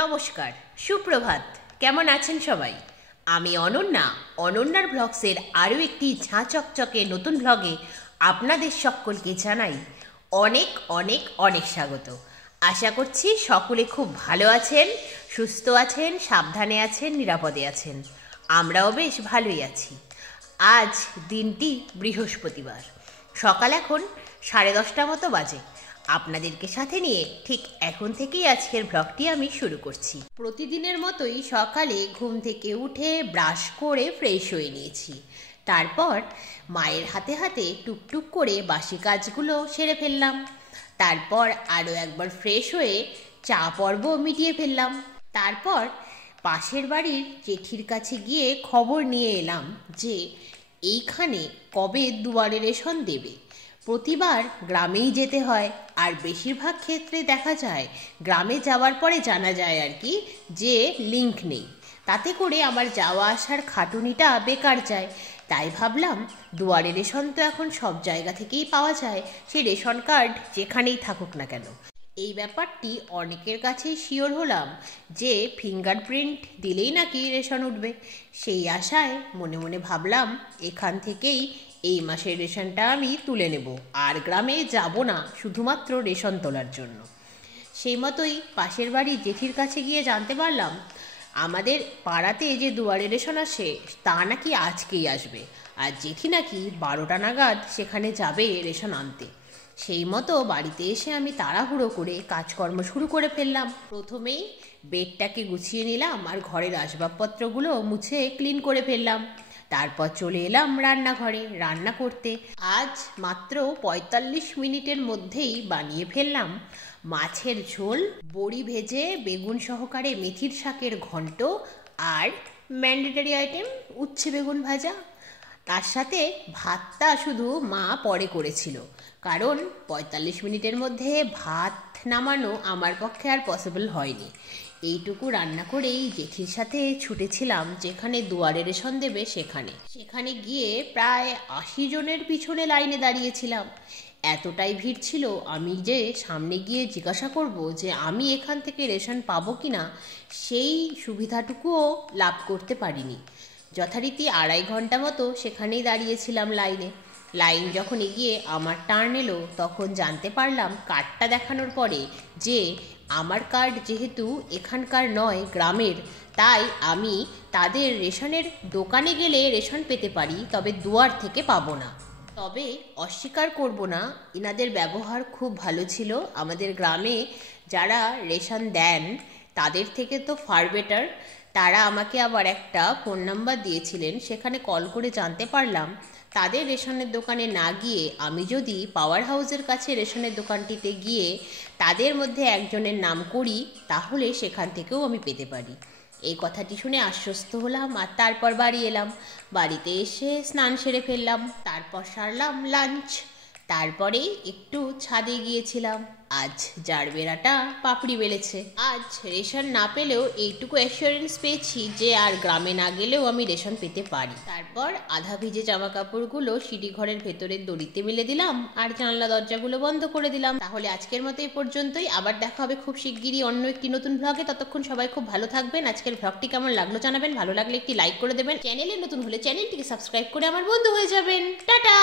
নমস্কার, সুপ্রভাত। কেমন আছেন সবাই? আমি অনন্যা, অনন্যার ব্লগসের আরও একটি ঝাঁ চকচকে নতুন ব্লগে আপনাদের সকলকে জানাই অনেক অনেক অনেক স্বাগত। আশা করছি সকলে খুব ভালো আছেন, সুস্থ আছেন, সাবধানে আছেন, নিরাপদে আছেন। আমরাও বেশ ভালোই আছি। আজ দিনটি বৃহস্পতিবার, সকাল এখন 10:30 মতো বাজে। আপনাদেরকে সাথে নিয়ে ঠিক এখন থেকেই আজকের ব্লগটি আমি শুরু করছি। প্রতিদিনের মতোই সকালে ঘুম থেকে উঠে ব্রাশ করে ফ্রেশ হয়ে নিয়েছি। তারপর মায়ের হাতে হাতে টুকটুক করে বাসি কাজগুলো সেরে ফেললাম। তারপর আরও একবার ফ্রেশ হয়ে চা পর্ব মিটিয়ে ফেললাম। তারপর পাশের বাড়ির জেঠির কাছে গিয়ে খবর নিয়ে এলাম যে এইখানে কবে দুয়ারে রেশন দেবে। প্রতিবার গ্রামেই যেতে হয়, আর বেশিরভাগ ক্ষেত্রে দেখা যায় গ্রামে যাওয়ার পরে জানা যায় আর কি যে লিঙ্ক নেই। তাতে করে আমার যাওয়া আসার খাটুনিটা বেকার যায়। তাই ভাবলাম দুয়ারে রেশন তো এখন সব জায়গা থেকেই পাওয়া যায়, সেই রেশন কার্ড যেখানেই থাকুক না কেন। এই ব্যাপারটি অনেকের কাছেই শিওর হলাম যে ফিঙ্গারপ্রিন্ট দিলেই নাকি রেশন উঠবে। সেই আশায় মনে মনে ভাবলাম এখান থেকেই এই মাসের রেশনটা আমি তুলে নেব, আর গ্রামে যাব না শুধুমাত্র রেশন তোলার জন্য। সেই মতোই পাশের বাড়ির জেঠির কাছে গিয়ে জানতে পারলাম আমাদের পাড়াতে যে দুয়ারে রেশন আসে তা নাকি আজকেই আসবে, আর জেঠি নাকি 12টা নাগাদ সেখানে যাবে রেশন আনতে। সেই মতো বাড়িতে এসে আমি তাড়াহুড়ো করে কাজকর্ম শুরু করে ফেললাম। প্রথমেই বেডটাকে গুছিয়ে নিলাম আর ঘরের আসবাবপত্রগুলো মুছে ক্লিন করে ফেললাম। তারপর চলে এলাম রান্নাঘরে রান্না করতে। আজ মাত্র 45 মিনিটের মধ্যেই বানিয়ে ফেললাম মাছের ঝোল, বড়ি ভেজে বেগুন সহকারে মেথির শাকের ঘন্ট, আর ম্যান্ডেটরি আইটেম উচ্ছে বেগুন ভাজা। তার সাথে ভাতটা শুধু মা পরে করেছিল, কারণ 45 মিনিটের মধ্যে ভাত নামানো আমার পক্ষে আর পসিবল হয়নি। এইটুকু রান্না করেই জেঠির সাথে ছুটেছিলাম যেখানে দুয়ারে রেশন দেবে সেখানে গিয়ে প্রায় 80 জনের পিছনে লাইনে দাঁড়িয়েছিলাম। এতটাই ভিড় ছিল, আমি যে সামনে গিয়ে জিজ্ঞাসা করব যে আমি এখান থেকে রেশন পাবো কি না, সেই সুবিধাটুকুও লাভ করতে পারিনি। যথারীতি 2.5 ঘন্টা মতো সেখানেই দাঁড়িয়েছিলাম লাইন যখন এগিয়ে আমার টার্ন এলো তখন জানতে পারলাম কার্ডটা দেখানোর পরে যে আমার কার্ড যেহেতু এখানকার নয় গ্রামের, তাই আমি তাদের রেশনের দোকানে গেলে রেশন পেতে পারি, তবে দুয়ার থেকে পাবো না। তবে অস্বীকার করব না, ইনাদের ব্যবহার খুব ভালো ছিল। আমাদের গ্রামে যারা রেশন দেন তাদের থেকে তো ফার বেটার। তারা আমাকে আবার একটা ফোন নাম্বার দিয়েছিলেন, সেখানে কল করে জানতে পারলাম তাদের রেশনের দোকানে না গিয়ে আমি যদি পাওয়ার হাউসের কাছে রেশনের দোকানটিতে গিয়ে তাদের মধ্যে একজনের নাম করি তাহলে সেখান থেকেও আমি পেতে পারি। এই কথাটি শুনে আশ্বস্ত হলাম, আর তারপর বাড়ি এলাম। বাড়িতে এসে স্নান সেরে ফেললাম, তারপর সারলাম লাঞ্চ। তারপরেই একটু ছাদে গিয়েছিলাম। আজ যার বেড়াটা পাপড়ি বেলেছে। আজ রেশন না পেলেও এইটুকু অ্যাসিওরেন্স পেয়েছি যে আর গ্রামে না গেলেও আমি রেশন পেতে পারি। তারপর আধা ভিজে জামা কাপড়গুলো সিঁড়ি ঘরের ভেতরের দড়িতে মেলে দিলাম আর জানলা দরজাগুলো বন্ধ করে দিলাম। তাহলে আজকের মতো এই পর্যন্তই। আবার দেখা হবে খুব শিগগিরই অন্য একটি নতুন ব্লগে। ততক্ষণ সবাই খুব ভালো থাকবেন। আজকের ব্লগটি কেমন লাগলো জানাবেন, ভালো লাগলে একটি লাইক করে দেবেন, চ্যানেলে নতুন হলে চ্যানেলটিকে সাবস্ক্রাইব করে আমার বন্ধু হয়ে যাবেন। টাটা।